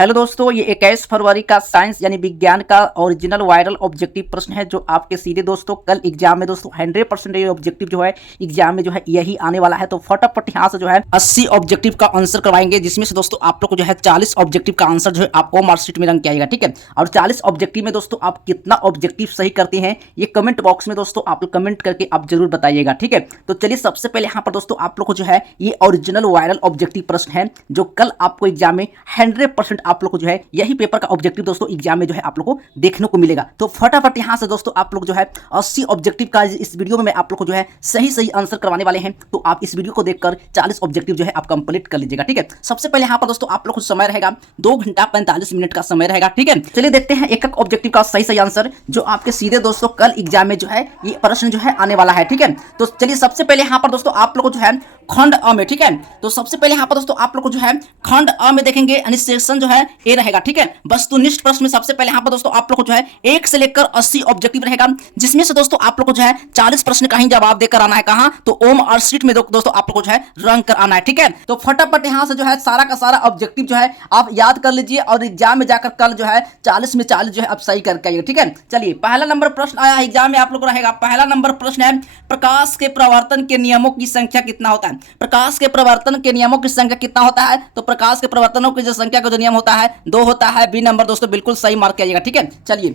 Hello दोस्तों, ये 21 फरवरी का साइंस यानी विज्ञान का ओरिजिनल वायरल ऑब्जेक्टिव प्रश्न है जो आपके सीधे दोस्तों कल एग्जाम में दोस्तों 100% ये ऑब्जेक्टिव जो है एग्जाम में जो है यही आने वाला है। तो फटाफट यहाँ से जो है 80 ऑब्जेक्टिव का आंसर करवाएंगे, जिसमें से दोस्तों आप लोग को जो है 40 ऑब्जेक्टिव का आंसर जो है आपको मार्कशीट में रंग के आएगा। ठीक है, और 40 ऑब्जेक्टिव में दोस्तों आप कितना ऑब्जेक्टिव सही करते हैं ये कमेंट बॉक्स में दोस्तों आप लोग कमेंट करके आप जरूर बताइएगा। ठीक है, तो चलिए सबसे पहले यहाँ पर दोस्तों आप लोग को जो है ये ओरिजिनल वायरल ऑब्जेक्टिव प्रश्न है जो कल आपको एग्जाम में 100% आप लोग को जो है यही पेपर का ऑब्जेक्टिव दोस्तों एग्जाम में जो है आप लोग को देखने को मिलेगा। तो फटाफट यहां से दोस्तों आप लोग जो है 80 ऑब्जेक्टिव का इस वीडियो में मैं आप लोग को जो है सही आंसर करवाने वाले हैं। तो आप इस वीडियो को देखकर 40 ऑब्जेक्टिव जो है आप कंप्लीट कर लीजिएगा। ठीक है, सबसे पहले यहां पर दोस्तों आप लोग को समय रहेगा 2 घंटा 45 मिनट का समय रहेगा। ठीक है, चलिए देखते हैं एक एक ऑब्जेक्टिव का सही आंसर जो आपके सीधे दोस्तों कल एग्जाम में जो है ये प्रश्न जो है आने वाला है। ठीक है, तो चलिए सबसे पहले यहां पर दोस्तों आप लोग को जो है खंड अ में, ठीक है, तो सबसे पहले यहां पर दोस्तों आप लोग को जो है खंड अ में देखेंगे यानी सेक्शन जो है ए रहेगा। ठीक है, वस्तुनिष्ठ प्रश्न में सबसे पहले यहां पर दोस्तों आप लोग को जो है 1 से लेकर 80 ऑब्जेक्टिव रहेगा, जिसमें से दोस्तों आप लोग को जो है 40 प्रश्न का ही जवाब देकर आना है। कहां? तो ओम और शीट में दोस्तों आप लोग को जो है रंग कर आना है। ठीक है, तो फटाफट यहां से जो है सारा का सारा ऑब्जेक्टिव जो है आप याद कर लीजिए और एग्जाम में जाकर कल जो है 40 में 40 जो है आप सही करके आइए। ठीक है, चलिए पहला नंबर प्रश्न आया है एग्जाम में आप लोग को रहेगा। पहला नंबर प्रश्न है प्रकाश के प्रवर्तन के नियमों की संख्या कितना होता है? प्रकाश के प्रवर्तन के नियमों की संख्या कितना होता है? तो प्रकाश के प्रवर्तनों की जो संख्या का जो नियम होता है 2 होता है। बी नंबर दोस्तों बिल्कुल सही मार्क किया जाएगा। ठीक है, चलिए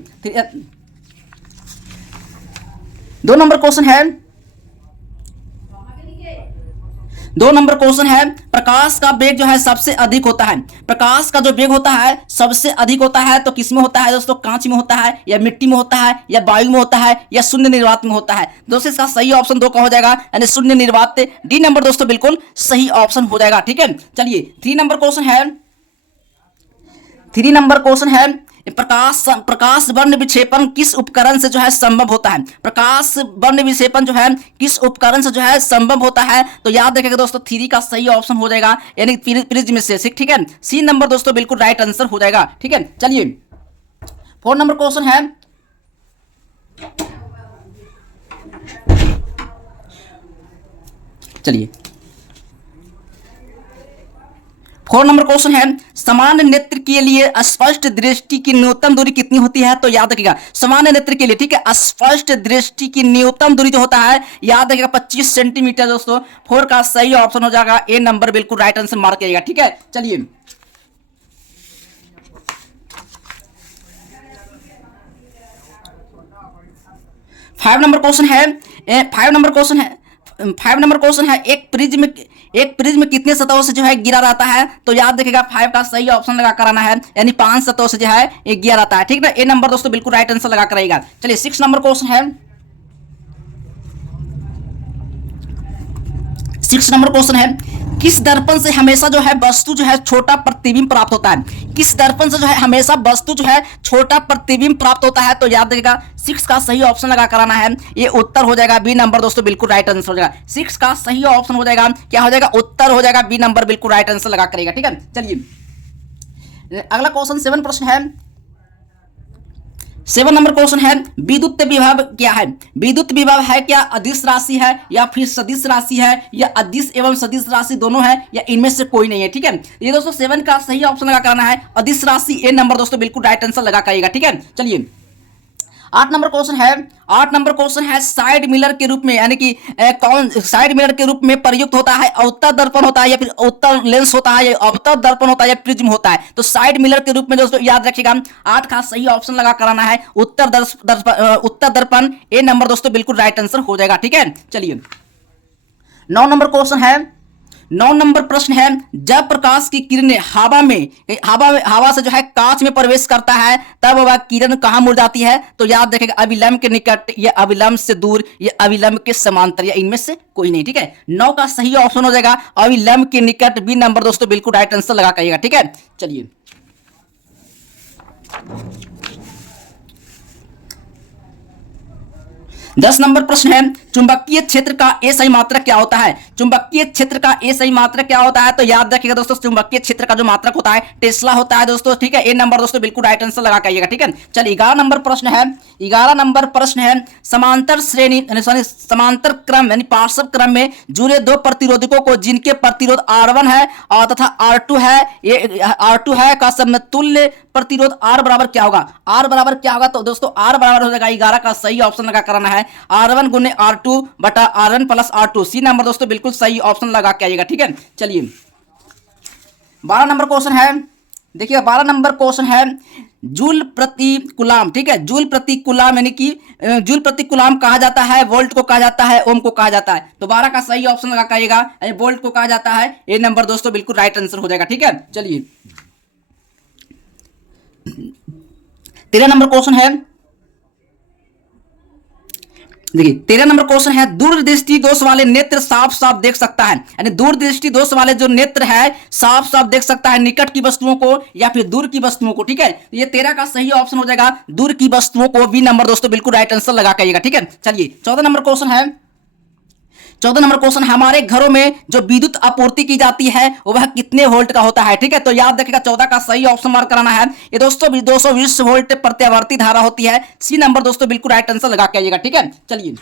2 नंबर क्वेश्चन है। 2 नंबर क्वेश्चन है प्रकाश का वेग जो है सबसे अधिक होता है। प्रकाश का जो वेग होता है सबसे अधिक होता है तो किसमें होता है दोस्तों? कांच में होता है या मिट्टी में होता है या वायु में होता है या शून्य निर्वात में होता है? दोस्तों इसका सही ऑप्शन 2 का हो जाएगा यानी शून्य निर्वात। डी नंबर दोस्तों बिल्कुल सही ऑप्शन हो जाएगा। ठीक है, चलिए 3 नंबर क्वेश्चन है। 3 नंबर क्वेश्चन है प्रकाश वर्ण विक्षेपण किस उपकरण से जो है संभव होता है? प्रकाश वर्ण विक्षेपण जो है किस उपकरण से जो है संभव होता है? तो याद रखिएगा दोस्तों 3 का सही ऑप्शन हो जाएगा यानी प्रिज्म से। ठीक है, सी नंबर दोस्तों बिल्कुल राइट आंसर हो जाएगा। ठीक है, चलिए 4 नंबर क्वेश्चन है। चलिए 4 नंबर क्वेश्चन है समान नेत्र के लिए स्पष्ट दृष्टि की न्यूनतम दूरी कितनी होती है? तो याद रखिएगा समान नेत्र के लिए, ठीक है, स्पष्ट दृष्टि की न्यूनतम दूरी जो होता है याद रखिएगा 25 सेंटीमीटर दोस्तों। 4 का सही ऑप्शन हो जाएगा ए नंबर बिल्कुल राइट आंसर मार्क किया जाएगा। ठीक है, चलिए 5 नंबर क्वेश्चन है। 5 नंबर क्वेश्चन है। 5 नंबर क्वेश्चन है एक प्रिज्म कितने सतहों से जो है गिरा रहता है? तो याद रखिएगा 5 का सही ऑप्शन लगा कर आना है यानी 5 सतहों से जो है ये गिरा रहता है। ठीक ना, ए नंबर दोस्तों बिल्कुल राइट आंसर लगा कर आएगा। चलिए 6 नंबर क्वेश्चन है। 6 नंबर क्वेश्चन है किस दर्पण से हमेशा जो है वस्तु जो है छोटा प्रतिबिंब प्राप्त होता है? किस दर्पण से जो है हमेशा वस्तु जो है छोटा प्रतिबिंब प्राप्त होता है? तो याद रखिएगा 6 का सही ऑप्शन लगा कराना है, ये उत्तर हो जाएगा बी नंबर दोस्तों बिल्कुल राइट आंसर हो जाएगा। 6 का सही ऑप्शन हो जाएगा, क्या हो जाएगा? उत्तर हो जाएगा बी नंबर बिल्कुल राइट आंसर लगा करेगा। ठीक है, चलिए अगला क्वेश्चन 7 प्रश्न है। 7 नंबर क्वेश्चन है विद्युत विभव क्या है? विद्युत विभव है क्या अदिश राशि है या फिर सदिश राशि है या अदिश एवं सदिश राशि दोनों है या इनमें से कोई नहीं है? ठीक है, ये दोस्तों 7 का सही ऑप्शन लगा करना है अदिश राशि, ए नंबर दोस्तों बिल्कुल राइट आंसर लगा करिएगा। ठीक है, चलिए 8 नंबर क्वेश्चन है। 8 नंबर क्वेश्चन है साइड मिरर के रूप में यानी कि कौन साइड मिरर के रूप में प्रयुक्त होता है? अवतल दर्पण होता है या फिर अवतल लेंस होता है या अवतल दर्पण होता है या प्रिज्म होता है? तो साइड मिरर के रूप में दोस्तों याद रखिएगा 8 का सही ऑप्शन लगा कराना है उत्तर दर्पण, ए नंबर दोस्तों बिल्कुल राइट आंसर हो जाएगा। ठीक है, चलिए 9 नंबर क्वेश्चन है। 9 नंबर प्रश्न है जब प्रकाश की किरणें हवा से जो है कांच में प्रवेश करता है तब वह किरण कहां मुड़ जाती है? तो याद रखेगा अभिलंब के निकट या अभिलंब से दूर या अभिलंब के समांतर या इनमें से कोई नहीं। ठीक है, 9 का सही ऑप्शन हो जाएगा अभिलंब के निकट, बी नंबर दोस्तों बिल्कुल राइट आंसर लगा करिएगा। ठीक है, चलिए 10 नंबर प्रश्न है चुंबकीय क्षेत्र का एसआई मात्रक क्या होता है? चुंबकीय क्षेत्र का एसआई मात्रक क्या होता है? तो याद रखिएगा दोस्तों, चुंबकीय क्षेत्र का जो मात्रक होता है टेस्ला होता है दोस्तों, ठीक है। ए नंबर दोस्तों बिल्कुल राइट आंसर लगा के आइएगा, ठीक है। चलिए 11 नंबर प्रश्न है, 11 नंबर प्रश्न है, समांतर श्रेणी समांतर क्रम यानी पार्श्व क्रम में जुड़े दो प्रतिरोधकों को जिनके प्रतिरोध R1 है और तथा R2 है, ये R2 है का समतुल्य प्रतिरोध R बराबर क्या होगा? R बराबर क्या होगा? तो दोस्तों R बराबर हो जाएगा 11 का सही ऑप्शन लगा कराना है R1 गुने R2 बटा R1 प्लस R2। सी नंबर दोस्तों बिल्कुल सही ऑप्शन लगा के आइएगा, ठीक है। चलिए 12 नंबर क्वेश्चन है, देखिए 12 नंबर क्वेश्चन है जूल प्रति कूलाम, ठीक है। जूल प्रति कूलाम यानी कि जूल प्रति कूलाम कहा जाता है, वोल्ट को कहा जाता है, ओम को कहा जाता है। तो 12 का सही ऑप्शन लगा के आइएगा, वोल्ट को कहा जाता है। ए नंबर दोस्तों बिल्कुल राइट आंसर हो जाएगा, ठीक है। चलिए 13 नंबर क्वेश्चन है, देखिए 13 नंबर क्वेश्चन है दूरदृष्टि दोष वाले नेत्र साफ साफ देख सकता है, यानी दूरदृष्टि दोष वाले जो नेत्र है साफ साफ देख सकता है निकट की वस्तुओं को या फिर दूर की वस्तुओं को, ठीक है। ये 13 का सही ऑप्शन हो जाएगा दूर की वस्तुओं को। बी नंबर दोस्तों बिल्कुल राइट आंसर लगा के आइएगा, ठीक है। चलिए 14 नंबर क्वेश्चन है, 14 नंबर क्वेश्चन, हमारे घरों में जो विद्युत आपूर्ति की जाती है वह कितने वोल्ट का होता है, ठीक है। तो याद रखिएगा 14 का सही ऑप्शन मार्क कराना है। ये दोस्तों 220 वोल्ट प्रत्यावर्ती धारा होती है। सी नंबर दोस्तों बिल्कुल राइट आंसर लगा के आइएगा, ठीक है। चलिए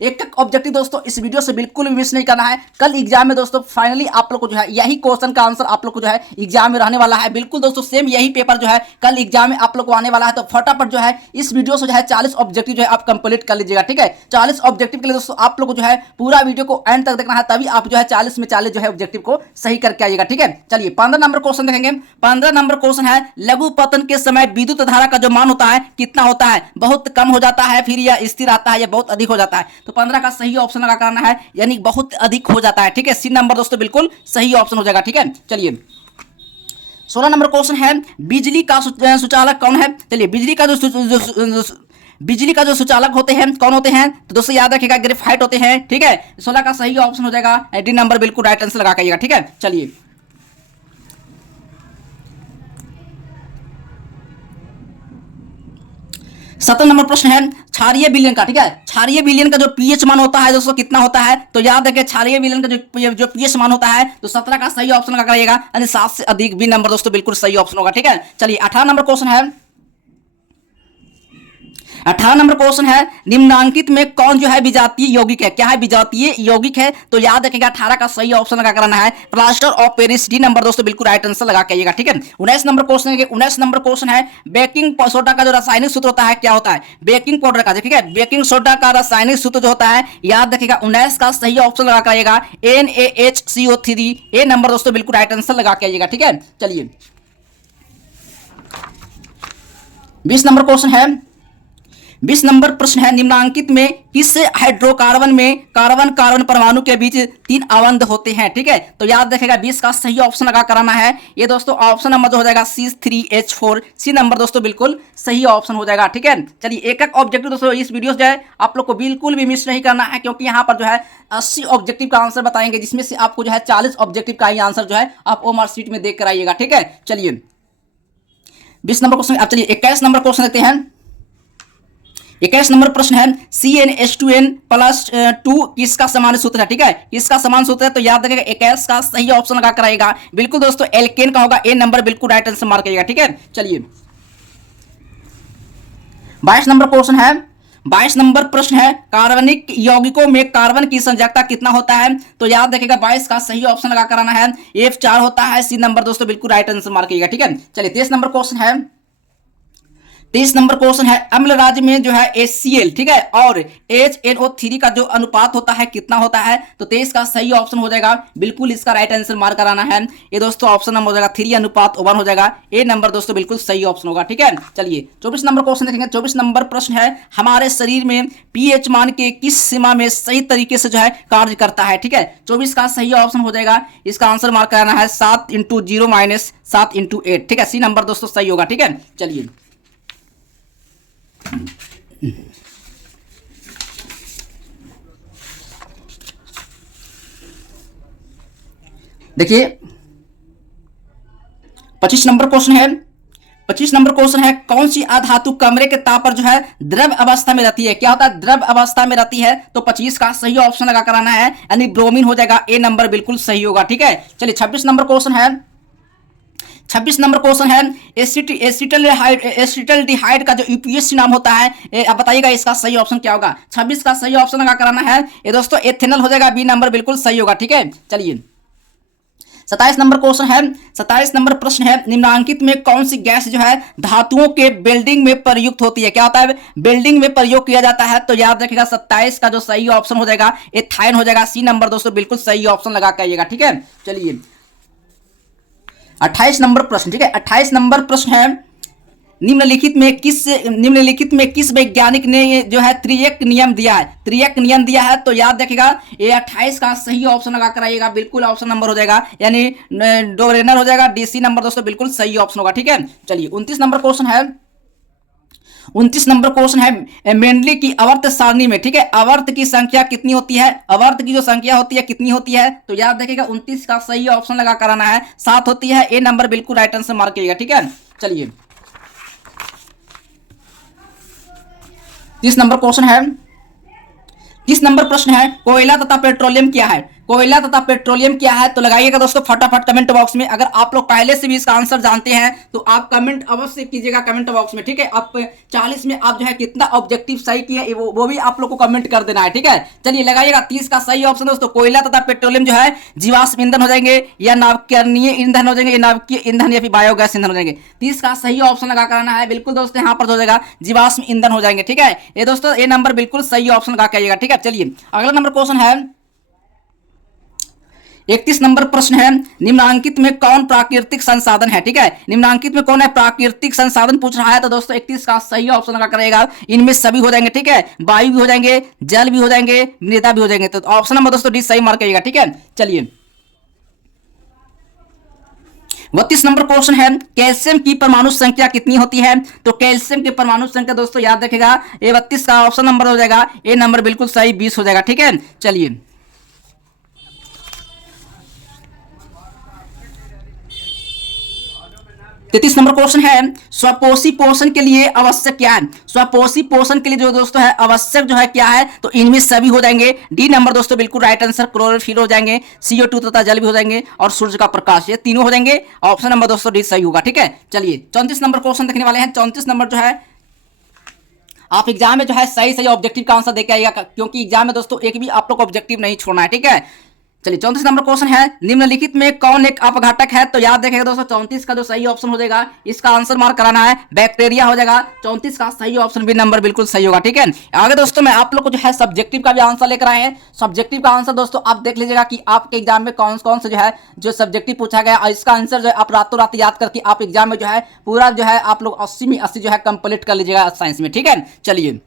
एक ऑब्जेक्टिव दोस्तों इस वीडियो से बिल्कुल भी मिस नहीं करना है। कल एग्जाम में दोस्तों फाइनली आप लोग को जो है यही क्वेश्चन का आंसर आप लोग को जो है एग्जाम में रहने वाला है। बिल्कुल दोस्तों सेम यही पेपर जो है कल एग्जाम में आप लोग को आने वाला है। तो फटाफट जो है इस वीडियो से जो है 40 ऑब्जेक्टिव जो है आप कंप्लीट कर लीजिएगा, ठीक है। 40 ऑब्जेक्टिव के लिए दोस्तों आप लोग को जो है पूरा वीडियो को एंड तक देखना है, तभी आप जो है 40 में 40 जो है ऑब्जेक्टिव को सही करके आइएगा, ठीक है। चलिए 15 नंबर क्वेश्चन देखेंगे। 15 नंबर क्वेश्चन है लघु पतन के समय विद्युत धारा का जो मान होता है कितना होता है? बहुत कम हो जाता है, फिर यह स्थिर आता है, या बहुत अधिक हो जाता है? तो 15 का सही ऑप्शन लगा करना है, यानी बहुत अधिक हो जाता है, ठीक है। सी नंबर दोस्तों बिल्कुल सही ऑप्शन हो जाएगा, ठीक है। चलिए 16 नंबर क्वेश्चन है बिजली का सुचालक कौन है? चलिए बिजली का जो सुचालक होते हैं कौन होते हैं? तो दोस्तों याद रखिएगा ग्रेफाइट होते हैं, ठीक है। 16 का सही ऑप्शन हो जाएगा डी नंबर बिल्कुल राइट आंसर लगा करिएगा, ठीक है। चलिए 17 नंबर प्रश्न है क्षारीय विलयन का, ठीक है। क्षारीय विलयन का जो पीएच मान होता है दोस्तों कितना होता है? तो याद रखिए क्षारीय विलयन का जो पीएच मान होता है तो 17 का सही ऑप्शन लगा करिएगा, यानी 7 से अधिक। बी नंबर दोस्तों बिल्कुल सही ऑप्शन होगा, ठीक है। चलिए 18 नंबर क्वेश्चन है, 18 नंबर क्वेश्चन है निम्नांकित में कौन जो है विजातीय यौगिक है? क्या है? विजातीय यौगिक है। तो याद रखिएगा 18 का सही ऑप्शन लगा कराना है plaster of Paris. D number दोस्तों बिल्कुल राइट आंसर लगा के आइएगा, ठीक है। 19 नंबर क्वेश्चन है, 19 नंबर क्वेश्चन है बेकिंग सोडा का जो रासायनिक सूत्र होता है क्या होता है? बेकिंग पाउडर का, ठीक है। बेकिंग सोडा का रासायनिक सूत्र जो होता है याद रखिएगा 19 का सही ऑप्शन लगा कराइएगा NaHCO3। ए नंबर दोस्तों बिल्कुल राइट आंसर लगा के आइएगा, ठीक है। चलिए 20 नंबर क्वेश्चन है, 20 नंबर प्रश्न है निम्नांकित में किस हाइड्रोकार्बन में कार्बन कार्बन परमाणु के बीच 3 आबंध होते हैं, ठीक है। तो याद रखिएगा 20 का सही ऑप्शन लगा कराना है। ये दोस्तों ऑप्शन नंबर जो हो जाएगा C3H4। सी नंबर दोस्तों बिल्कुल सही ऑप्शन हो जाएगा, ठीक है। चलिए एक एक ऑब्जेक्टिव दोस्तों इस वीडियो से आप लोग को बिल्कुल भी मिस नहीं करना है, क्योंकि यहाँ पर जो है 80 ऑब्जेक्टिव का आंसर बताएंगे, जिसमें से आपको जो है 40 ऑब्जेक्टिव का ही आंसर जो है आप ओमार शीट में देख कर आइएगा, ठीक है। चलिए 20 नंबर क्वेश्चन, अब चलिए 21 नंबर क्वेश्चन देखते हैं। 21 नंबर प्रश्न है CnH2n+2 किसका समान सूत्र है, ठीक है। किसका समान सूत्र है? तो याद रखिएगा 21 का सही ऑप्शन लगा कराएगा, बिल्कुल दोस्तों एल्केन का होगा। ए नंबर बिल्कुल राइट आंसर मार्क करिएगा, ठीक है। चलिए 22 नंबर क्वेश्चन है, 22 नंबर प्रश्न है कार्बनिक यौगिकों में कार्बन की संयोजकता कितना होता है? तो याद रखिएगा 22 का सही ऑप्शन लगा कराना है F4 होता है। सी नंबर दोस्तों बिल्कुल राइट आंसर मार्क करिएगा, ठीक है। चलिए 23 नंबर क्वेश्चन है, 23 नंबर क्वेश्चन है अम्ल राज्य में जो है HCl, ठीक है, और HNO3 का जो अनुपात होता है कितना होता है? तो 23 का सही ऑप्शन हो जाएगा बिल्कुल इसका राइट आंसर मार्क कराना है। ये दोस्तों ऑप्शन नंबर हो जाएगा 3:1 हो जाएगा। ए नंबर दोस्तों बिल्कुल सही ऑप्शन होगा, ठीक है। चलिए 24 नंबर क्वेश्चन देखेंगे। 24 नंबर प्रश्न है हमारे शरीर में पीएच मान के किस सीमा में सही तरीके से जो है कार्य करता है, ठीक है। 24 का सही ऑप्शन हो जाएगा, इसका आंसर मार्क कराना है 7×0 - 7×8, ठीक है। सी नंबर दोस्तों सही होगा, ठीक है। चलिए देखिए 25 नंबर क्वेश्चन है 25 नंबर क्वेश्चन है, कौन सी अधातु कमरे के ताप पर जो है द्रव अवस्था में रहती है? क्या होता है? द्रव अवस्था में रहती है। तो 25 का सही ऑप्शन लगा कराना है, यानी ब्रोमीन हो जाएगा। ए नंबर बिल्कुल सही होगा। ठीक है, चलिए 26 नंबर क्वेश्चन है। 26 नंबर क्वेश्चन है, एसिटल्डिहाइड का जो यूपीएससी नाम होता है, आप बताइएगा इसका सही ऑप्शन क्या होगा? 26 का सही ऑप्शन लगा कराना है ये दोस्तों, एथेनॉल हो जाएगा। बी नंबर बिल्कुल सही होगा। ठीक है, चलिए 27 नंबर क्वेश्चन है। 27 नंबर प्रश्न है, निम्नांकित में कौन सी गैस जो है धातुओं के बिल्डिंग में प्रयुक्त होती है? क्या होता है? बिल्डिंग में प्रयोग किया जाता है। तो याद रखिएगा 27 का जो सही ऑप्शन हो जाएगा एथाइन हो जाएगा। सी नंबर दोस्तों बिल्कुल सही ऑप्शन लगा के आइएगा। ठीक है, चलिए 28 नंबर प्रश्न। ठीक है, 28 नंबर प्रश्न है, निम्नलिखित में किस वैज्ञानिक ने जो है त्रिएक नियम दिया है? त्रिएक नियम दिया है। तो याद रखिएगा ये 28 का सही ऑप्शन लगा कर आइएगा, बिल्कुल ऑप्शन नंबर हो जाएगा, यानी डोरेनर हो जाएगा। डीसी नंबर दोस्तों बिल्कुल सही ऑप्शन होगा। ठीक है, चलिए 29 नंबर क्वेश्चन है। 29 नंबर क्वेश्चन है, मेंडली की आवर्त सारणी में, ठीक है, आवर्त की संख्या कितनी होती है? आवर्त की जो संख्या होती है कितनी होती है? तो याद रखिएगा 29 का सही ऑप्शन लगा कराना है, 7 होती है। ए नंबर बिल्कुल राइट आंसर मार्क करिएगा। ठीक है, चलिए 30 नंबर क्वेश्चन है। 30 नंबर प्रश्न है, कोयला तथा पेट्रोलियम क्या है? कोयला तथा पेट्रोलियम क्या है? तो लगाइएगा दोस्तों फटाफट कमेंट बॉक्स में। अगर आप लोग पहले से भी इसका आंसर जानते हैं तो आप कमेंट अवश्य कीजिएगा कमेंट बॉक्स में। ठीक है, आप 40 में आप जो है कितना ऑब्जेक्टिव सही किए वो भी आप लोग को कमेंट कर देना है। ठीक है, चलिए लगाइएगा 30 का सही ऑप्शन दोस्तों, कोयला तथा पेट्रोलियम जो है जीवाश्म ईंधन हो जाएंगे, या नाविकीय ईंधन हो जाएंगे, नाविकीय ईंधन या फिर बायोगैस ईंधन हो जाएंगे। 30 का सही ऑप्शन लगा कराना है, बिल्कुल दोस्तों यहाँ पर हो जाएगा जीवाश्म ईंधन हो जाएंगे। ठीक है, ये दोस्तों ये नंबर बिल्कुल सही ऑप्शन लगा के आइएगा। ठीक है, चलिए अगला नंबर क्वेश्चन है। 31 नंबर प्रश्न है, निम्नांकित में कौन प्राकृतिक संसाधन है? ठीक है, निम्नांकित में कौन है प्राकृतिक संसाधन पूछ रहा है। तो दोस्तों 31 का सही ऑप्शन लगा करेगा, इनमें सभी हो जाएंगे। ठीक है, वायु भी हो जाएंगे, जल भी हो जाएंगे, मृदा भी हो जाएंगे। तो ऑप्शन नंबर दोस्तों डी सही मार्क करिएगा। ठीक है, चलिए 32 नंबर क्वेश्चन है, कैल्शियम की परमाणु संख्या कितनी होती है? तो कैल्शियम की परमाणु संख्या दोस्तों याद रखेगा ये 32 का ऑप्शन नंबर हो जाएगा, ए नंबर बिल्कुल सही 20 हो जाएगा। ठीक है, चलिए 33 नंबर क्वेश्चन है, स्वपोषी पोषण के लिए आवश्यक क्या है? स्वपोषी पोषण के लिए जो दोस्तों है आवश्यक जो है क्या है? तो इनमें सभी हो जाएंगे। डी नंबर दोस्तों बिल्कुल राइट आंसर, क्लोरोफिल हो जाएंगे, CO2 तथा जल भी हो जाएंगे, और सूर्य का प्रकाश, ये तीनों हो जाएंगे। ऑप्शन नंबर दोस्तों डी सही होगा। ठीक है, चलिए 34 नंबर क्वेश्चन देखने वाले हैं। 34 नंबर जो है आप एग्जाम में जो है सही सही ऑब्जेक्टिव का आंसर देके आइएगा, क्योंकि एग्जाम में दोस्तों एक भी आप लोग ऑब्जेक्टिव नहीं छोड़ना है। ठीक है, चलिए 34 नंबर क्वेश्चन है, निम्नलिखित में कौन एक अपघटक है? तो याद रखिएगा दोस्तों 34 का जो सही ऑप्शन हो जाएगा इसका आंसर मार्क कराना है, बैक्टीरिया हो जाएगा। 34 का सही ऑप्शन भी नंबर बिल्कुल सही होगा। ठीक है, आगे दोस्तों मैं आप लोग को जो है सब्जेक्टिव का भी आंसर लेकर आए हैं। सब्जेक्टिव का आंसर दोस्तों आप देख लीजिएगा कि आपके एग्जाम में कौन कौन से जो है जो सब्जेक्टिव पूछा गया, और इसका आंसर जो है आप रातों रात याद करके आप एग्जाम में जो है पूरा जो है आप लोग 80 में 80 जो है कंप्लीट कर लीजिएगा साइंस में। ठीक है, चलिए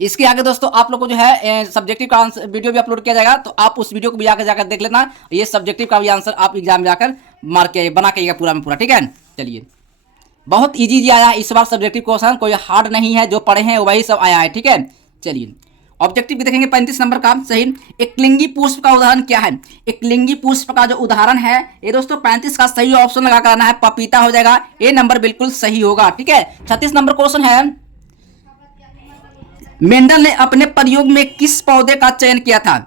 इसके आगे दोस्तों आप लोग को जो है सब्जेक्टिव का आंसर वीडियो भी अपलोड किया जाएगा, तो आप उस वीडियो को भी जाकर देख लेना। ये सब्जेक्टिव का भी आंसर आप एग्जाम में जाकर मार्क के बना के पूरा में पूरा। ठीक है, चलिए बहुत इजी आया है इस बार सब्जेक्टिव क्वेश्चन, कोई हार्ड नहीं है, जो पढ़े हैं वही सब आया है। ठीक है, चलिए ऑब्जेक्टिव भी देखेंगे 35 नंबर का। सही, एकलिंगी पुष्प का उदाहरण क्या है? एकलिंगी पुष्प का जो उदाहरण है ये दोस्तों 35 का सही ऑप्शन लगा कराना है, पपीता हो जाएगा। ए नंबर बिल्कुल सही होगा। ठीक है, 36 नंबर क्वेश्चन है, मेंडल ने अपने प्रयोग में किस पौधे का चयन किया था?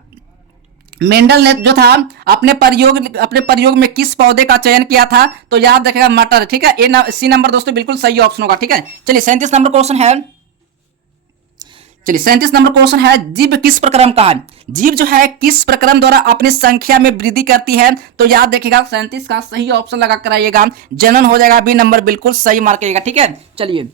मेंडल ने जो था अपने प्रयोग में किस पौधे का चयन किया था? तो याद रखेगा मटर। ठीक है, सी नंबर दोस्तों बिल्कुल सही ऑप्शन होगा। ठीक है, चलिए 37 नंबर क्वेश्चन है। चलिए 37 नंबर क्वेश्चन है, जीव किस प्रक्रम का है? जीव जो है किस प्रक्रम द्वारा अपनी संख्या में वृद्धि करती है? तो याद रखिएगा 37 का सही ऑप्शन लगा कराइएगा, जनन हो जाएगा। बी नंबर बिल्कुल सही मार्क करिएगा। ठीक है, चलिए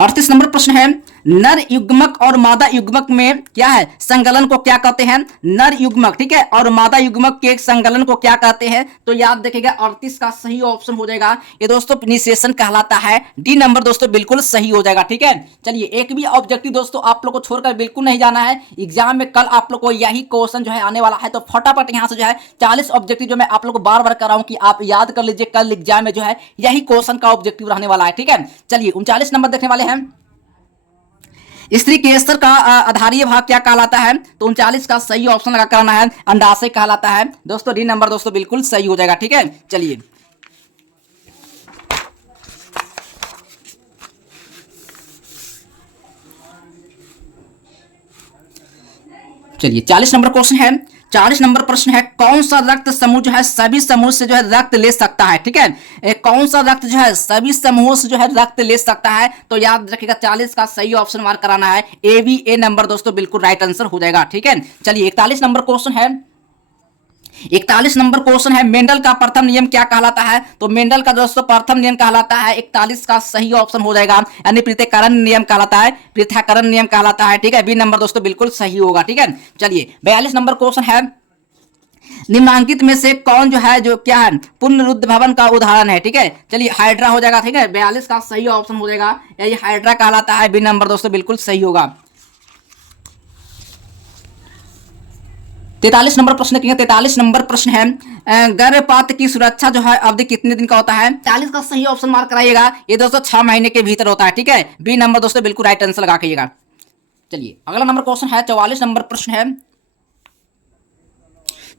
38 नंबर प्रश्न है, नर युग्मक और मादा युग्मक में क्या है संकलन को क्या कहते हैं? नर युग्मक, ठीक है, और मादा युग्मक के संकलन को क्या कहते हैं? तो याद रखिएगा 38 का सही ऑप्शन हो जाएगा ये दोस्तों निषेचन कहलाता है। डी नंबर दोस्तों बिल्कुल सही हो जाएगा। ठीक है, चलिए एक भी ऑब्जेक्टिव दोस्तों आप लोग को छोड़कर बिल्कुल नहीं जाना है। एग्जाम में कल आप लोग को यही क्वेश्चन जो है आने वाला है, तो फटाफट यहाँ से जो है 40 ऑब्जेक्टिव जो मैं आप लोग को बार बार कर रहा हूँ कि आप याद कर लीजिए, कल एग्जाम में जो है यही क्वेश्चन का ऑब्जेक्टिव रहने वाला है। ठीक है, चलिए 39 नंबर देखने वाले हैं। स्त्री केसर का आधारीय भाग क्या कहलाता है? तो 39 का सही ऑप्शन लगा करना है, अंडाशय कहलाता है दोस्तों। डी नंबर दोस्तों बिल्कुल सही हो जाएगा। ठीक है, चलिए चलिए 40 नंबर क्वेश्चन है। 40 नंबर प्रश्न है, कौन सा रक्त समूह जो है सभी समूह से जो है रक्त ले सकता है? ठीक है, कौन सा रक्त जो है सभी समूहों से जो है रक्त ले सकता है? तो याद रखिएगा 40 का सही ऑप्शन मार्क कराना है, ए बी ए नंबर दोस्तों बिल्कुल राइट आंसर हो जाएगा। ठीक है, चलिए 41 नंबर क्वेश्चन है। 41 नंबर क्वेश्चन है, मेंडल का प्रथम नियम क्या कहलाता है? तो मेंडल का दोस्तों प्रथम नियम कहलाता है, 41 का सही ऑप्शन हो जाएगा, यानी पृथक्करण नियम कहलाता है, पृथक्करण नियम कहलाता है। ठीक है, बी नंबर दोस्तों बिल्कुल सही होगा। ठीक है, चलिए 42 नंबर क्वेश्चन है, निम्नांकित में से कौन जो है जो क्या है पुनरुद्ध भवन का उदाहरण है? ठीक है, चलिए हाइड्रा हो जाएगा। ठीक है, 42 का सही ऑप्शन हो जाएगा, ये हाइड्रा कहलाता है, बी नंबर दोस्तों बिल्कुल सही होगा। 43 नंबर प्रश्न देखेंगे। 43 नंबर प्रश्न है, गर्भपात की सुरक्षा जो है अवधि कितने दिन का होता है? 40 का सही ऑप्शन मार्क कराइएगा, ये दोस्तों 6 महीने के भीतर होता है। ठीक है, बी नंबर दोस्तों बिल्कुल राइट आंसर लगा करिएगा। चलिए अगला नंबर क्वेश्चन है, 44 नंबर प्रश्न है।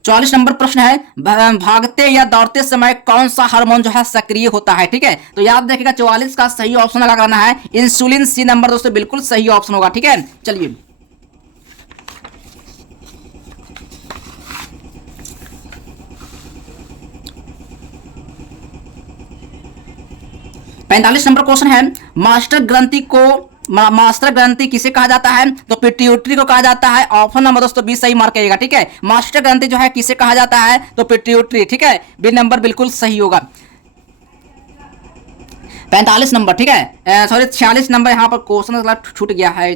44 नंबर प्रश्न है, भागते या दौड़ते समय कौन सा हार्मोन जो है सक्रिय होता है? ठीक है, तो याद रखिएगा 44 का सही ऑप्शन लगा करना है, इंसुलिन, सी नंबर दोस्तों बिल्कुल सही ऑप्शन होगा। ठीक है, चलिए 45 नंबर क्वेश्चन है, मास्टर ग्रंथि किसे कहा जाता है? तो पिट्यूटरी को कहा जाता है, ऑप्शन नंबर दोस्तों बी सही मार्क करिएगा। ठीक है, मास्टर ग्रंथि जो है किसे कहा जाता है? तो पिट्यूटरी। ठीक है, बी नंबर बिल्कुल सही होगा। 45 नंबर, ठीक है, सॉरी 46 नंबर यहाँ पर क्वेश्चन छूट गया है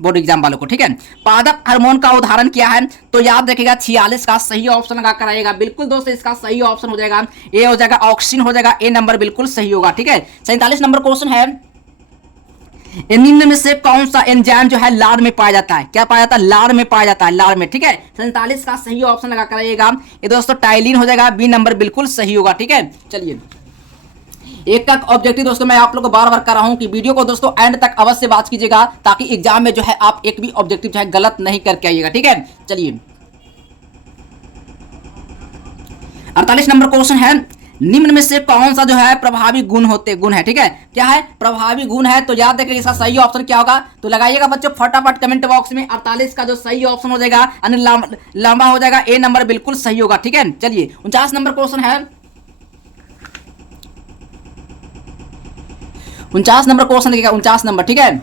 बोर्ड एग्जाम वालों को। ठीक है, पादप हार्मोन का उदाहरण क्या है? तो याद रखिएगा 46 का सही ऑप्शन लगा कर आएगा, बिल्कुल दोस्तों इसका सही ऑप्शन हो जाएगा, ए हो जाएगा, ऑक्सीजन हो जाएगा, ए नंबर बिल्कुल सही होगा। ठीक है, 47 नंबर क्वेश्चन है, निम्न में से कौन सा एंजाइम जो है लार में पाया जाता है? क्या पाया जाता है? लार में पाया जाता है, लार में। ठीक है, 47 का सही ऑप्शन लगा कर आइएगा, ये दोस्तों टाइलिन हो जाएगा, बी नंबर बिल्कुल सही होगा। ठीक है, चलिए एक का ऑब्जेक्टिव दोस्तों मैं आप लोग को बार बार कर रहा हूं कि वीडियो को दोस्तों एंड तक अवश्य वॉच कीजिएगा, ताकि एग्जाम में जो है आप एक भी ऑब्जेक्टिव जो है गलत नहीं करके आइएगा। ठीक है, चलिए 48 नंबर क्वेश्चन है, निम्न में से कौन सा जो है प्रभावी गुण है? ठीक है, क्या है? प्रभावी गुण है, तो याद रखिए इसका सही ऑप्शन क्या होगा? तो लगाइएगा बच्चों फटाफट कमेंट बॉक्स में, 48 का जो सही ऑप्शन हो जाएगा यानी लंबा हो जाएगा, ए नंबर बिल्कुल सही होगा। ठीक है, चलिए 49 नंबर क्वेश्चन है, 49 नंबर क्वेश्चन देखिएगा, 49 नंबर। ठीक है,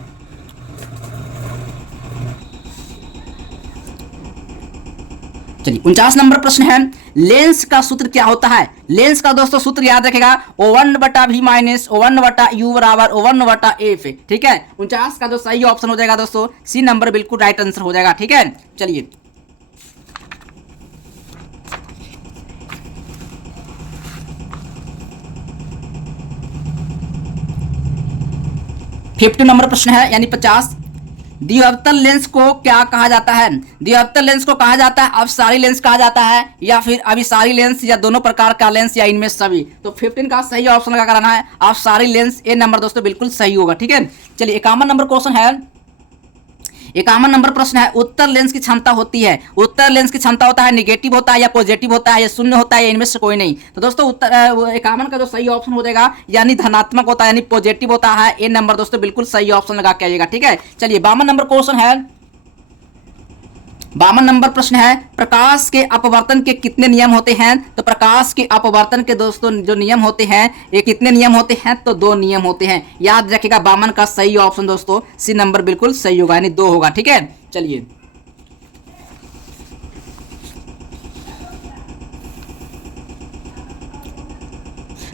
चलिए 49 नंबर प्रश्न है, लेंस का सूत्र क्या होता है? लेंस का दोस्तों सूत्र याद रखेगा, O1/V माइनस O1/U बराबर O1/F। ठीक है, 49 का जो सही ऑप्शन हो जाएगा दोस्तों सी नंबर बिल्कुल राइट आंसर हो जाएगा। ठीक है, चलिए फिफ्टी नंबर प्रश्न है, यानी 50, द्विअवतल लेंस को क्या कहा जाता है? द्विअवतल लेंस को कहा जाता है अपसारी लेंस कहा जाता है, या फिर अभिसारी लेंस, या दोनों प्रकार का लेंस, या इनमें सभी। तो 15 का सही ऑप्शन लगा कराना है अपसारी लेंस, ए नंबर दोस्तों बिल्कुल सही होगा। ठीक है, चलिए 51 नंबर क्वेश्चन है, 51 नंबर प्रश्न है, उत्तर लेंस की क्षमता होती है, उत्तर लेंस की क्षमता होता है निगेटिव होता है या पॉजिटिव होता है या शून्य होता है या इनमें से कोई नहीं? तो दोस्तों उत्तर 51 का जो सही ऑप्शन हो जाएगा यानी धनात्मक होता है, यानी पॉजिटिव होता है, ए नंबर दोस्तों बिल्कुल सही ऑप्शन लगा के आइएगा। ठीक है, चलिए 52 नंबर क्वेश्चन है, 52 नंबर प्रश्न है, प्रकाश के अपवर्तन के कितने नियम होते हैं? तो प्रकाश के अपवर्तन के दोस्तों जो नियम होते हैं ये कितने नियम होते हैं? तो 2 नियम होते हैं, याद रखिएगा 52 का सही ऑप्शन दोस्तों सी नंबर बिल्कुल सही होगा, यानी 2 होगा। ठीक है, चलिए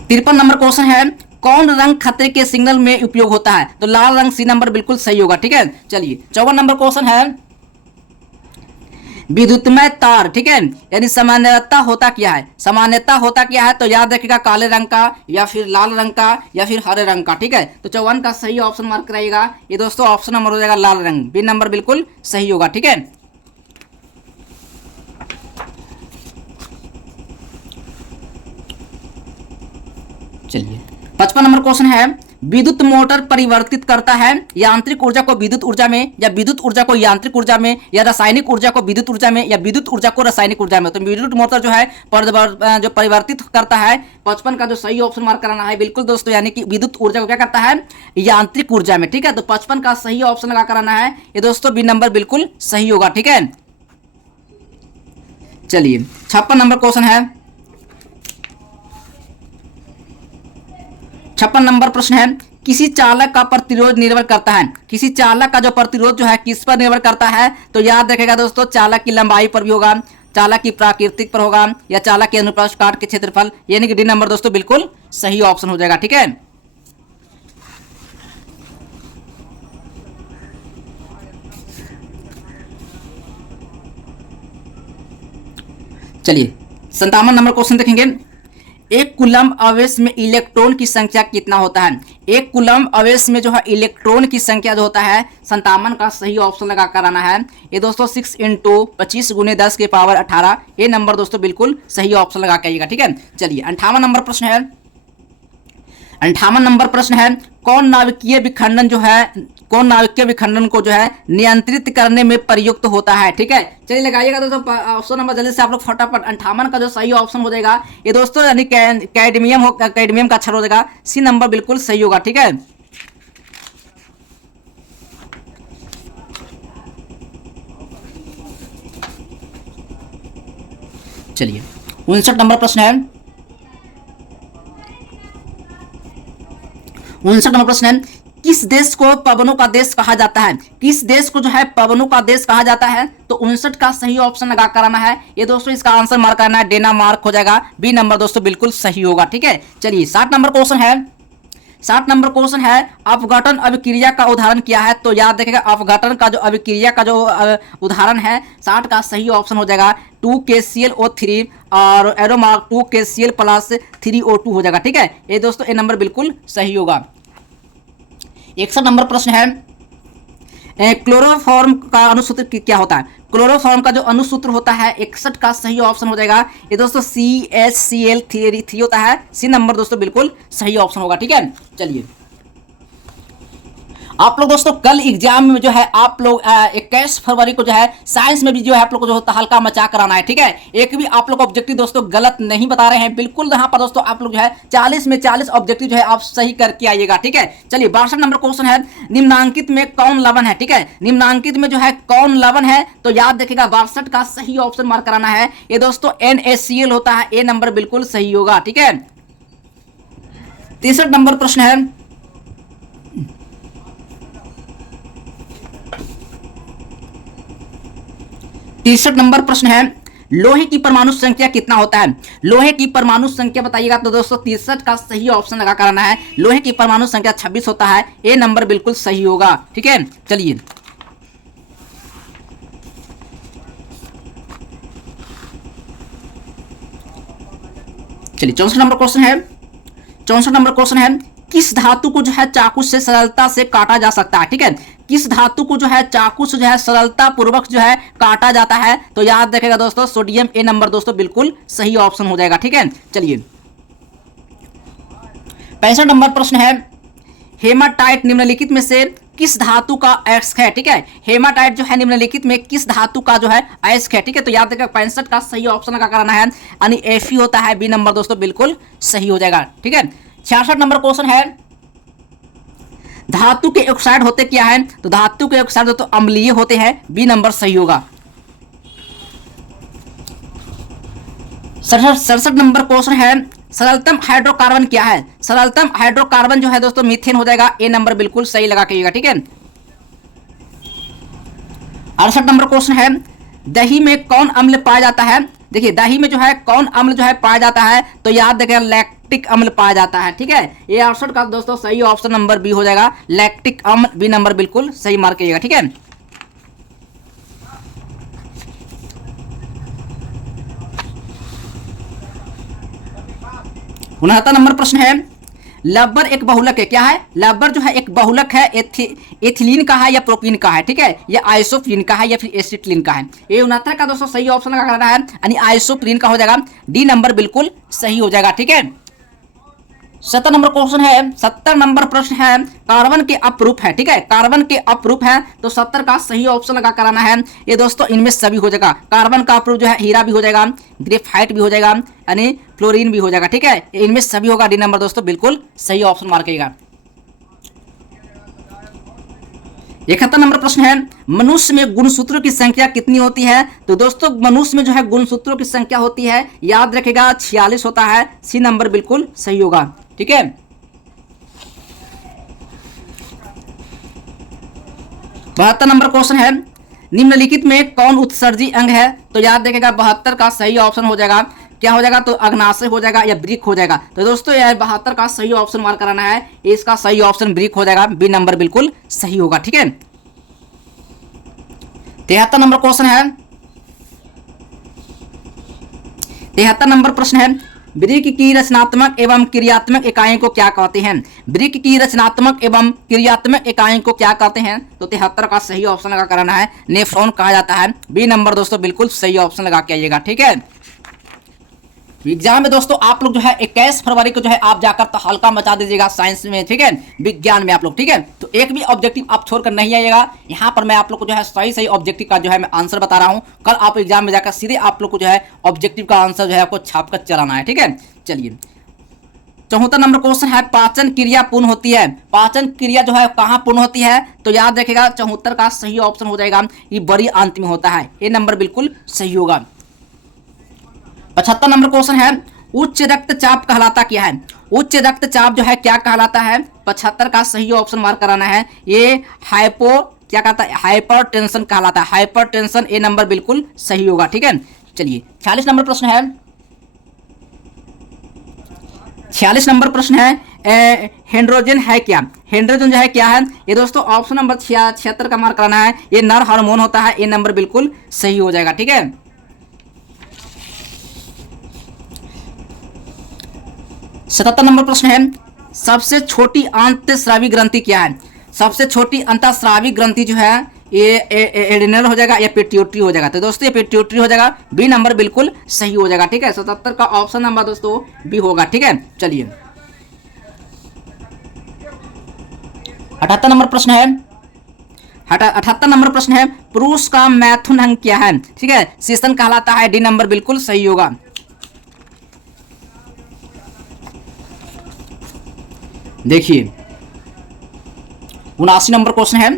53 नंबर क्वेश्चन है, कौन रंग खतरे के सिग्नल में उपयोग होता है? तो लाल रंग, सी नंबर बिल्कुल सही होगा। ठीक है, चलिए 54 नंबर क्वेश्चन है, विद्युतमय तार। ठीक है, यानी सामान्यता होता क्या है? सामान्यता होता क्या है? तो याद रखिएगा काले रंग का, या फिर लाल रंग का, या फिर हरे रंग का। ठीक है, तो 54 का सही ऑप्शन मार्क कराइएगा, ये दोस्तों ऑप्शन नंबर हो जाएगा लाल रंग, बी नंबर बिल्कुल सही होगा। ठीक है, चलिए 55 नंबर क्वेश्चन है, विद्युत मोटर परिवर्तित करता है यांत्रिक ऊर्जा को विद्युत ऊर्जा में, या विद्युत ऊर्जा को यांत्रिक ऊर्जा में, या रासायनिक ऊर्जा को विद्युत ऊर्जा में, या विद्युत ऊर्जा को रासायनिक ऊर्जा में। तो विद्युत मोटर जो है जो परिवर्तित करता है 55 का जो सही ऑप्शन मार्क कराना है बिल्कुल दोस्तों, यानी कि विद्युत ऊर्जा को क्या करता है यांत्रिक ऊर्जा में। ठीक है, तो 55 का सही ऑप्शन लगा कराना है ये दोस्तों, बी नंबर बिल्कुल सही होगा। ठीक है, चलिए 56 नंबर क्वेश्चन है। 56 नंबर प्रश्न है, किसी चालक का प्रतिरोध निर्भर करता है, किसी चालक का जो प्रतिरोध जो है किस पर निर्भर करता है? तो याद रखेगा दोस्तों, चालक की लंबाई पर भी होगा, चालक की प्राकृतिक पर होगा, या चालक के अनुप्रस्थ काट के क्षेत्रफल, यानी कि डी नंबर दोस्तों बिल्कुल सही ऑप्शन हो जाएगा। ठीक है, चलिए 57 नंबर क्वेश्चन देखेंगे। एक कूलम्ब आवेश में इलेक्ट्रॉन की संख्या कितना होता है? एक कूलम्ब आवेश में जो है इलेक्ट्रॉन की संख्या जो होता है 57 का सही ऑप्शन लगा कर आना है ये दोस्तों 6 × 25 × 10 के पावर 18, ये नंबर दोस्तों बिल्कुल सही ऑप्शन लगा के आइएगा। ठीक है, चलिए 58 नंबर प्रश्न है। 58 नंबर प्रश्न है, कौन नाभिकीय विखंडन को जो है नियंत्रित करने में प्रयुक्त होता है? ठीक है, चलिए लगाइएगा दोस्तों ऑप्शन नंबर जल्दी से आप लोग फटाफट। 58 का जो सही ऑप्शन हो जाएगा ये दोस्तों यानी कैडमियम का अक्षर हो जाएगा, सी नंबर बिल्कुल सही होगा। ठीक है, चलिए 59 नंबर प्रश्न है। 59 नंबर प्रश्न है, किस देश को पवनों का देश कहा जाता है? किस देश को जो है पवनों का देश कहा जाता है? तो 59 का सही ऑप्शन लगा कराना है ये दोस्तों, इसका आंसर मार्क करना है, डेनमार्क हो जाएगा, बी नंबर दोस्तों बिल्कुल सही होगा। ठीक है, चलिए 60 नंबर क्वेश्चन है। 60 नंबर क्वेश्चन है, अपघटन अभिक्रिया का उदाहरण क्या है? तो याद रखिएगा अपघटन का जो अभिक्रिया का जो उदाहरण है 60 का सही ऑप्शन हो जाएगा 2KClO3 और एरोमार्क 2KCl + 3O2 हो जाएगा। ठीक है, ये दोस्तों ये नंबर बिल्कुल सही होगा। 61 नंबर प्रश्न है, क्लोरोफॉर्म का अनुसूत्र क्या होता है? क्लोरोफॉर्म का जो अनुसूत्र होता है 61 का सही ऑप्शन हो जाएगा ये दोस्तों CHCl3 होता है, सी नंबर दोस्तों बिल्कुल सही ऑप्शन होगा। ठीक है, चलिए आप लोग दोस्तों कल एग्जाम में जो है आप लोग 21 फरवरी को जो है साइंस में भी जो है आप लोग को जो होता हल्का मचा कराना है। ठीक है, एक भी आप लोग ऑब्जेक्टिव दोस्तों गलत नहीं बता रहे हैं, बिल्कुल यहाँ पर दोस्तों आप लोग जो है 40 में 40 ऑब्जेक्टिव जो है आप सही करके आइएगा। ठीक है, चलिए 62 नंबर क्वेश्चन है, निम्नांकित में कौन लवण है? ठीक है, निम्नांकित में जो है कौन लवण है? तो याद रखिएगा 62 का सही ऑप्शन मार्क कराना है ये दोस्तों NaCl होता है, ए नंबर बिल्कुल सही होगा। ठीक है, 63 नंबर प्रश्न है। 63 नंबर प्रश्न है, लोहे की परमाणु संख्या कितना होता है? लोहे की परमाणु संख्या बताइएगा। तो दोस्तों 63 का सही ऑप्शन लगा कराना है, लोहे की परमाणु संख्या 26 होता है, ए नंबर बिल्कुल सही होगा। ठीक है, चलिए 64 नंबर क्वेश्चन है। 64 नंबर क्वेश्चन है, किस धातु को जो है चाकू से सरलता से काटा जा सकता है? ठीक है, किस धातु को जो है चाकू से जो है सरलता पूर्वक जो है काटा जाता है? तो याद रखेगा दोस्तों सोडियम, ए नंबर दोस्तों बिल्कुल सही ऑप्शन हो जाएगा। ठीक है, चलिए 65 नंबर प्रश्न है, हेमाटाइट निम्नलिखित में से किस धातु का अयस्क है? ठीक है, हेमाटाइट जो है निम्नलिखित में किस धातु का जो है अयस्क है? ठीक है, तो याद रखेगा 65 का सही ऑप्शन लगा कराना है, यानी Fe होता है, बी नंबर दोस्तों बिल्कुल सही हो जाएगा। ठीक है, 66 नंबर क्वेश्चन है, धातु के ऑक्साइड होते क्या है? तो धातु के ऑक्साइड तो अम्लीय होते हैं, बी नंबर सही होगा। 67 नंबर क्वेश्चन है, सरलतम हाइड्रोकार्बन क्या है? सरलतम हाइड्रोकार्बन जो है दोस्तों मीथेन हो जाएगा, ए नंबर बिल्कुल सही लगा करिएगा। ठीक है, 68 नंबर क्वेश्चन है, दही में कौन अम्ल पाया जाता है? देखिए दही में जो है कौन अम्ल जो है पाया जाता है? तो याद रखिएगा लैक्टिक अम्ल पाया जाता है। ठीक है, ये 68 का दोस्तों सही ऑप्शन नंबर बी हो जाएगा, लैक्टिक अम्ल, बी नंबर बिल्कुल सही मार्क करिएगा। ठीक है, 69 नंबर प्रश्न है, लब्बर एक बहुलक है, क्या है? लब्बर जो है एक बहुलक है, एथिलीन का है या प्रोपीन का है? ठीक है, ये आइसोप्रीन का है या फिर एसिटिलीन का है? ये 69 का दोस्तों सही ऑप्शन लगा करना है, यानी आइसोप्रीन का हो जाएगा, डी नंबर बिल्कुल सही हो जाएगा। ठीक है, 70 नंबर क्वेश्चन है, 70 नंबर प्रश्न है, कार्बन के अपरूप है, ठीक है, कार्बन के अपरूप है, तो 70 का सही ऑप्शन लगा कराना है। ये दोस्तों इनमें सभी हो जाएगा, कार्बन का अपरूप जो है हीरा भी हो जाएगा, ग्रेफाइट भी हो जाएगा, यानी फ्लोरीन भी हो जाएगा, ठीक है, इनमें सभी होगा। डी नंबर दोस्तों बिल्कुल सही ऑप्शन मार्क करिएगा। 71 नंबर प्रश्न है, मनुष्य में गुणसूत्रों की संख्या कितनी होती है? तो दोस्तों मनुष्य में जो है गुणसूत्रों की संख्या होती है, याद रखेगा 46 होता है। सी नंबर बिल्कुल सही होगा, ठीक है। बहत्तर नंबर क्वेश्चन है, निम्नलिखित में कौन उत्सर्जी अंग है? तो याद रखेगा 72 का सही ऑप्शन हो जाएगा, क्या हो जाएगा? तो अग्नाशय हो जाएगा या ब्रिक हो जाएगा। तो दोस्तों यह 72 का सही ऑप्शन मार्क कराना है, इसका सही ऑप्शन ब्रिक हो जाएगा, बी नंबर बिल्कुल सही होगा, ठीक है। 73 नंबर क्वेश्चन है, 73 नंबर प्रश्न है, ब्रिक की रचनात्मक एवं क्रियात्मक इकाई को क्या कहते हैं? ब्रिक की रचनात्मक एवं क्रियात्मक इकाई को क्या कहते हैं? तो 73 का सही ऑप्शन लगा कराना है, नेफ्रॉन कहा जाता है। बी नंबर दोस्तों बिल्कुल सही ऑप्शन लगा के आइएगा, ठीक है। एग्जाम में दोस्तों आप लोग जो है 21 फरवरी को जो है आप जाकर तो हल्का मचा दीजिएगा साइंस में, ठीक है, विज्ञान में आप लोग, ठीक है। तो एक भी ऑब्जेक्टिव आप छोड़कर नहीं आइएगा, यहाँ पर मैं आप लोग को जो है सही सही ऑब्जेक्टिव का जो है मैं आंसर बता रहा हूँ। कल आप एग्जाम में जाकर सीधे आप लोग को जो है ऑब्जेक्टिव का आंसर जो है आपको छाप कर चलाना है, ठीक है। चलिए 74 नंबर क्वेश्चन है, पाचन क्रिया पूर्ण होती है, पाचन क्रिया जो है कहाँ पूर्ण होती है? तो याद रखेगा 74 का सही ऑप्शन हो जाएगा, ये बड़ी आंत में होता है, ये नंबर बिल्कुल सही होगा। 75 नंबर क्वेश्चन है, उच्च रक्तचाप कहलाता क्या है? उच्च रक्तचाप जो है क्या कहलाता है? 75 का सही ऑप्शन मार्क कराना है, ये क्या कहता है? हाइपरटेंशन कहलाता है, हाइपरटेंशन, ए नंबर बिल्कुल सही होगा, ठीक है। चलिए 46 नंबर प्रश्न है, 46 नंबर प्रश्न है, हेंड्रोजन है क्या? हेंड्रोजन जो है क्या है? ये दोस्तों ऑप्शन नंबर 76 का मार्क कराना है, ये नर हार्मोन होता है, ये नंबर बिल्कुल सही हो जाएगा, ठीक है। 77 नंबर प्रश्न है, सबसे छोटी अंतःस्रावी ग्रंथि क्या है? सबसे छोटी अंतःस्रावी ग्रंथि जो है ये एडिनल हो जाएगा या पिट्यूटरी हो जाएगा? तो दोस्तों ये पिट्यूटरी हो जाएगा, बी नंबर बिल्कुल सही हो जाएगा, ठीक है। 77 का ऑप्शन नंबर दोस्तों बी होगा, ठीक है। चलिए 78 नंबर प्रश्न है, 78 नंबर प्रश्न है, पुरुष का मैथुन अंग क्या है? ठीक है, सेशन कहलाता है, डी नंबर बिल्कुल सही होगा। देखिए 79 नंबर क्वेश्चन है,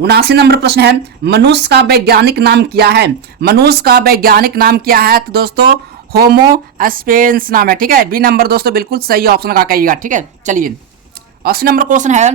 79 नंबर प्रश्न है, मनुष्य का वैज्ञानिक नाम क्या है? मनुष्य का वैज्ञानिक नाम क्या है? तो दोस्तों होमो स्पेंस नाम है, ठीक है। बी नंबर दोस्तों बिल्कुल सही ऑप्शन लगा कहिएगा, ठीक है। चलिए 80 नंबर क्वेश्चन है,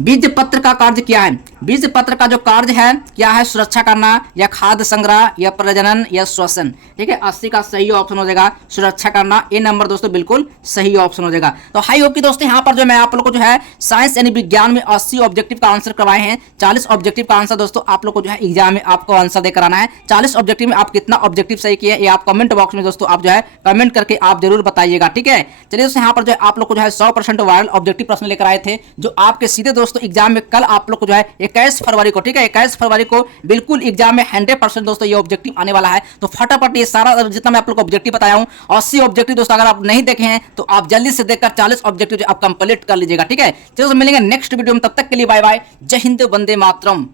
बीज पत्र का कार्य क्या है? बीज पत्र का जो कार्य है क्या है? सुरक्षा करना या खाद्य संग्रह या प्रजनन या श्वसन, ठीक है। 80 का सही ऑप्शन हो जाएगा सुरक्षा करना, ए नंबर दोस्तों बिल्कुल सही ऑप्शन हो जाएगा। तो हाई होप की दोस्तों यहाँ पर जो मैं आप लोग को जो है साइंस यानी विज्ञान में 80 ऑब्जेक्टिव का आंसर करवाए हैं। 40 ऑब्जेक्टिव का आंसर दोस्तों आप लोग को जो है एग्जाम में आपको आंसर देकर आना है। 40 ऑब्जेक्टिव में आप कितना ऑब्जेक्टिव सही किए ये आप कमेंट बॉक्स में दोस्तों आप जो है कमेंट करके आप जरूर बताइएगा, ठीक है। चलिए दोस्तों यहाँ पर जो है आप लोग को जो है 100% वायरल ऑब्जेक्टिव प्रश्न लेकर आए थे, जो आपके सीधे दोस्तों एग्जाम में कल आप लोग को जो है 21 फरवरी को, ठीक है, 21 फरवरी को बिल्कुल एग्जाम में 100% दोस्तों ये ऑब्जेक्टिव आने वाला है। तो फटाफट ये सारा जितना मैं आप लोग को ऑब्जेक्टिव बताया हूं 80 ऑब्जेक्टिव दोस्तों अगर आप नहीं देखे हैं तो आप जल्दी से देखकर 40 ऑब्जेक्टिव आप कंप्लीट कर लीजिएगा, ठीक है। चलो मिलेंगे नेक्स्ट वीडियो में, तब तक के लिए बाय बाय, जय हिंद, वंदे मातरम।